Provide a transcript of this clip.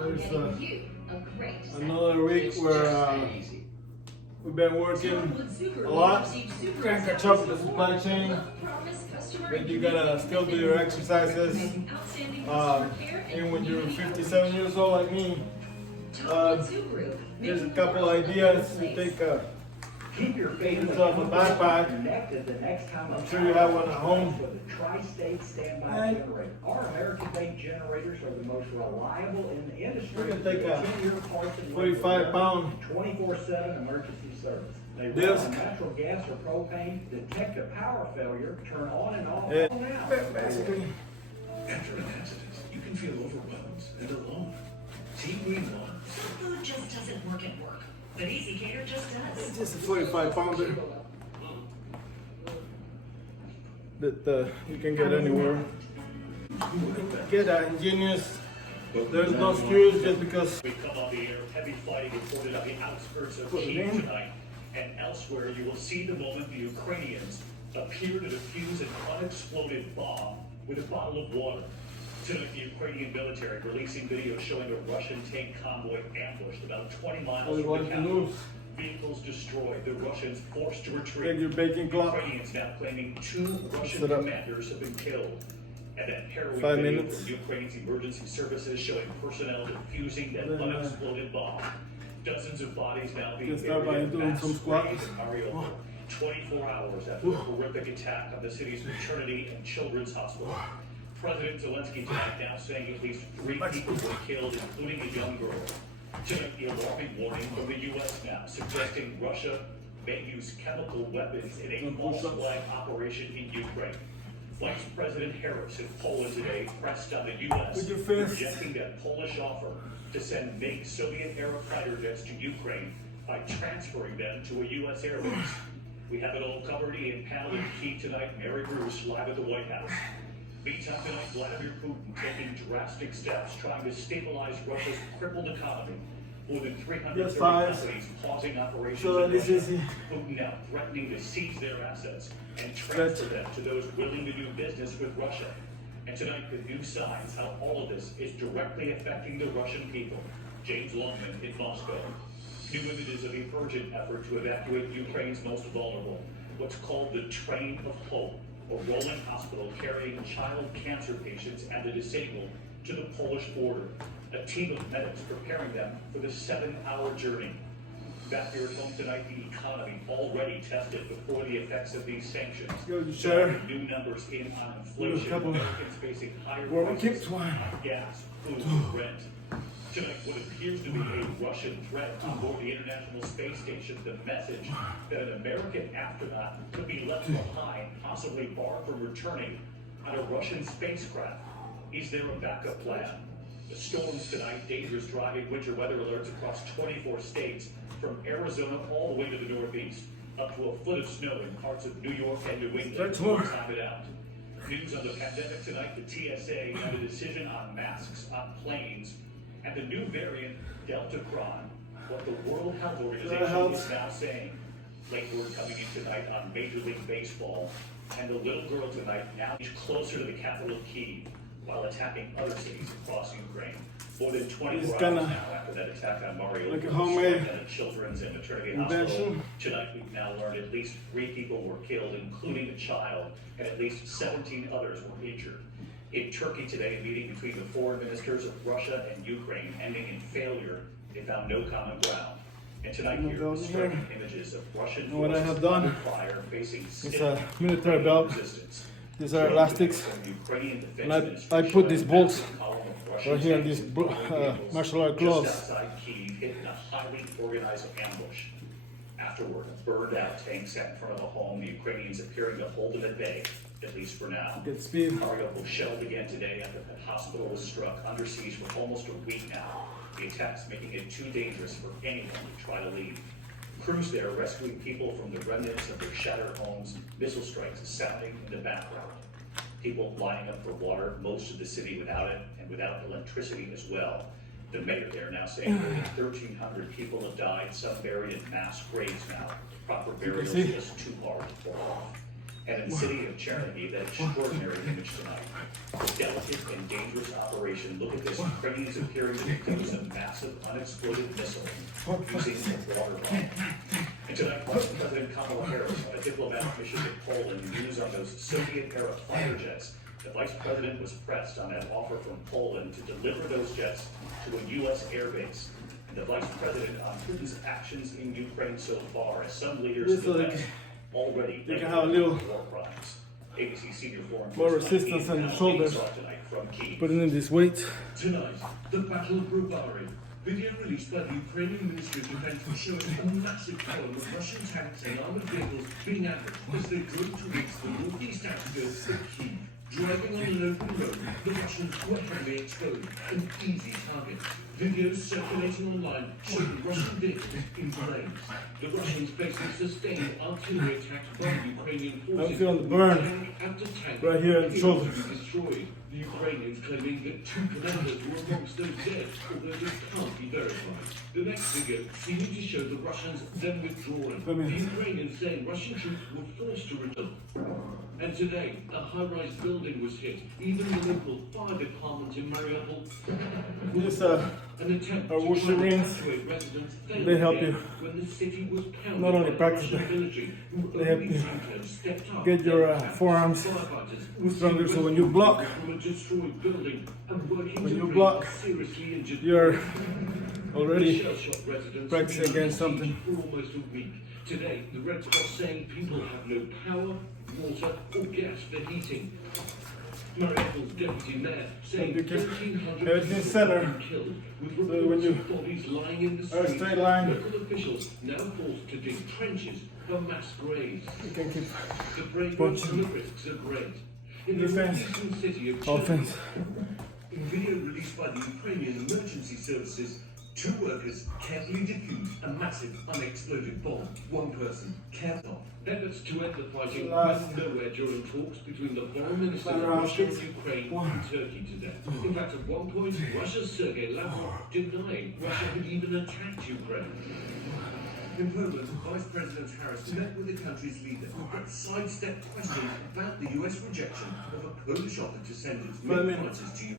There's another week where we've been working a lot, trying to catch up with the supply chain, but you gotta still do your exercises. Even when you're 57 years old like me, here's a couple ideas. You take Keep your faith yourself a backpack. connected the next time I'm sure you have one at home. with a tri-state standby generator. Our American-made generators are the most reliable in the industry. We're gonna take a 10-year parts and 45-pound 24/7 emergency service. They run disc. on natural gas or propane, detect a power failure, turn on and off. Yeah, all now. basically. After an accident, you can feel overwhelmed and alone. Team Green Lawn. Food just doesn't work at work, but Easy Cater just does. It's just a 45-pounder that you can get anywhere. Get ingenious. There's no screws just because. We come on the air, heavy fighting reported on the outskirts of Kyiv tonight, and elsewhere you will see the moment the Ukrainians appear to defuse an unexploded bomb with a bottle of water. Tonight, the Ukrainian military releasing video showing a Russian tank convoy ambushed about 20 miles from the capital. Vehicles destroyed, the Russians forced to retreat. Get your baking cloth. Ukrainians now claiming 2 Russian commanders have been killed. And that harrowing 5 video minutes. from Ukraine's emergency services showing personnel defusing that unexploded bomb. Dozens of bodies now being Just start by buried in doing mass some squats. graves in Mariupol. 24 hours after a horrific attack on the city's maternity and children's hospital. President Zelensky tonight now saying at least 3 people were killed, including a young girl. Tonight, the alarming warning from the U.S. now suggesting Russia may use chemical weapons in a false flag operation in Ukraine. Vice President Harris in Poland today pressed on the U.S. With your fist. rejecting that Polish offer to send big Soviet-era fighter jets to Ukraine by transferring them to a U.S. air base. We have it all covered in panel in Kyiv tonight. Mary Bruce live at the White House. Meantime tonight, Vladimir Putin taking drastic steps trying to stabilize Russia's crippled economy. More than 330 companies pausing operations in Russia. Putin now threatening to seize their assets and transfer them to those willing to do business with Russia. And tonight, the new signs how all of this is directly affecting the Russian people. James Longman in Moscow. New images of the urgent effort to evacuate Ukraine's most vulnerable. What's called the Train of Hope, a rolling hospital carrying child cancer patients and the disabled to the Polish border. A team of medics preparing them for the 7-hour journey. Back here at home tonight, the economy already tested before the effects of these sanctions. New numbers in on inflation. Americans facing higher prices on gas, food, and rent. Tonight, what appears to be a Russian threat on board the International Space Station, the message that an American astronaut could be left behind, possibly barred from returning on a Russian spacecraft. Is there a backup plan? The storms tonight, dangerous driving, winter weather alerts across 24 states, from Arizona all the way to the Northeast, up to a foot of snow in parts of New York and New England. Time it out. News on the pandemic tonight, the TSA had a decision on masks on planes, and the new variant, Delta Cron, what the World Health Organization is now saying. Late word coming in tonight on Major League Baseball, and the little girl tonight now is closer to the capital of Kyiv, while attacking other cities across Ukraine. More than 24 hours now after that attack on Mariupol, like a homemade at a children's and maternity hospital. Tonight we've now learned at least 3 people were killed, including a child, and at least 17 others were injured. In Turkey today, a meeting between the foreign ministers of Russia and Ukraine ending in failure. They found no common ground. And tonight here, striking images of Russian forces under fire facing stiff military belt. resistance. These are elastics, and I put these bolts right here in these martial art gloves. Just outside Kyiv, hit in a highly organized ambush. Afterward, a burned-out tank sat in front of a home. The Ukrainians appearing to hold it at bay, at least for now. Good speed. Mariupol shelled again today after the hospital was struck under siege for almost a week now. The attacks making it too dangerous for anyone to try to leave. Crews there rescuing people from the remnants of their shattered homes. Missile strikes sounding in the background. People lining up for water, most of the city without it, and without electricity as well. The mayor there now saying more than 1,300 people have died, some buried in mass graves now. Proper burials just too hard to pull off. and in the city of Chernihiv, that extraordinary image tonight. A delicate and dangerous operation. Look at this. Ukrainians appearing to defuse a massive unexploded missile using a water bomb. And tonight, Vice President Kamala Harris on a diplomatic mission to Poland news on those Soviet-era fighter jets. The Vice President was pressed on that offer from Poland to deliver those jets to a U.S. airbase. And the Vice President on Putin's actions in Ukraine so far, as some leaders in the West already they can have a little war crimes. ABC senior foreign more resistance on the shoulders, putting in this weight. Tonight, the Battle of Brovary. Video released by the Ukrainian Ministry of Defense showing a massive column of Russian tanks and armored vehicles being added as they drove towards the northeast outskirts of Kyiv. Driving on an open road, the Russians were heavily exposed, an easy target. Videos circulating online show the Russian vehicles in flames. The Russians facing sustained artillery attacks by the Ukrainian forces. I'm feeling the burn Tank after tank right here in the shoulders. to be destroyed. The Ukrainians claiming that 2 commanders were amongst those dead, although this can't be verified. The next video seeming to show the Russians then withdrawing. The Ukrainians saying Russian troops were forced to return. And today, a high-rise building was hit. Even the local fire department in Mariupol. This An attempt our to wushu rings, evacuate residents failed they help again you when the city was pounded not only by practice, Russian military, who they help only you seemed to have stepped up get your their attacks. forearms Firefighters stronger, so when you block, from a destroyed building and working when to you bring block, seriously injured you're The already shell-shocked residents practicing have been against something. besieged for almost a week. Today, the Red Cross saying people have no power, water, or gas for heating. Mariupol's deputy mayor saying You can 1,400 everything's people center. have been killed, with So reports when you of bodies lying in the are a streets. straight line, Local officials now forced to dig trenches for mass graves. you can keep The bravery punching. and the risks are great. In the Defense, northeastern city of offense. in video released by the Ukrainian emergency services, 2 workers carefully defused a massive unexploded bomb. 1 person kept off. Efforts to end the fighting went nowhere during talks between the foreign ministers of Russia, Ukraine, and Turkey today. In fact, at one point, Russia's Sergei Lavrov denying Russia had even attacked Ukraine. In Poland, Vice President Harris met with the country's leader, but sidestepped questions about the US rejection of a Polish offer to send its main fighters to Ukraine.